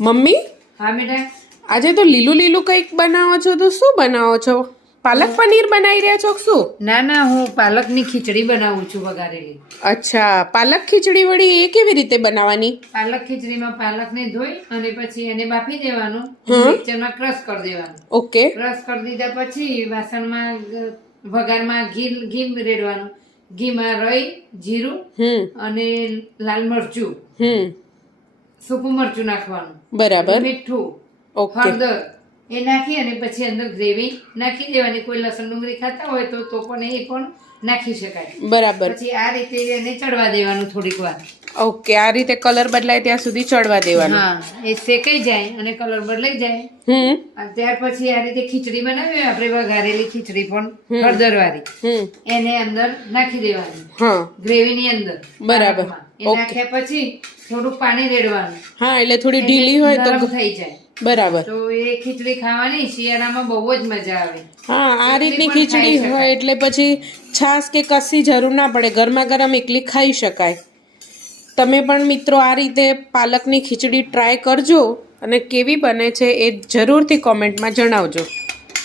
Mummy હા બેટા. આજે તો લીલું લીલું કંઈક બનાવો છો તો શું બનાવો છો? પાલક પનીર બનાવી રહ્યા છો કે શું? ના ના, હું પાલકની ખીચડી બનાવું છું વઘારેલી. અચ્છા, પાલક ખીચડી વળી એ કેવી રીતે બનાવવાની? પાલક ખીચડીમાં પાલકને ધોઈ અને પછી એને બાફી દેવાનું, હમ. મિક્સરમાં ક્રશ કરી દેવાનું. ઓકે. ક્રશ કરી દીધા પછી વાસણમાં વઘારમાં ઘી રેડવાનું. ઘીમાં રાઈ, જીરું અને લાલ મરચું, સૂકું મરચું નાખવાનું, બરાબર. મીઠું, ઓકે. હળદર એ નાખી અને પછી અંદર ગ્રેવી નાખી દેવાની. કોઈ લસણ ડુંગળી ખાતા હોય તો પણ એ પણ નાખી શકાય. બરાબર. પછી આ રીતે એને ચડવા દેવાનું થોડીક વાર. ઓકે, આ રીતે કલર બદલાય ત્યાં સુધી ચડવા દેવાનું. હા, એ શેકાઈ જાય અને કલર બદલાઈ જાય. અને ત્યાર પછી આ રીતે ખીચડી બનાવી આપણે વઘારેલી ખીચડી પણ હળદર વાળી એને અંદર નાખી દેવાની. ગ્રેવીની અંદર. બરાબર. એ નાખ્યા પછી થોડુંક પાણી રેડવાનું. હા, એટલે થોડી ઢીલી હોય તો નરમ થઈ જાય. બરાબર. તો એ ખીચડી ખાવાની શિયાળામાં બહુ જ મજા આવે. હા, આ રીતની ખીચડી હોય એટલે પછી છાશ કે કશી જરૂર ના પડે, ગરમા ગરમ એકલી ખાઈ શકાય. તમે પણ મિત્રો આ રીતે પાલકની ખીચડી ટ્રાય કરજો અને કેવી બને છે એ જરૂરથી કોમેન્ટમાં જણાવજો.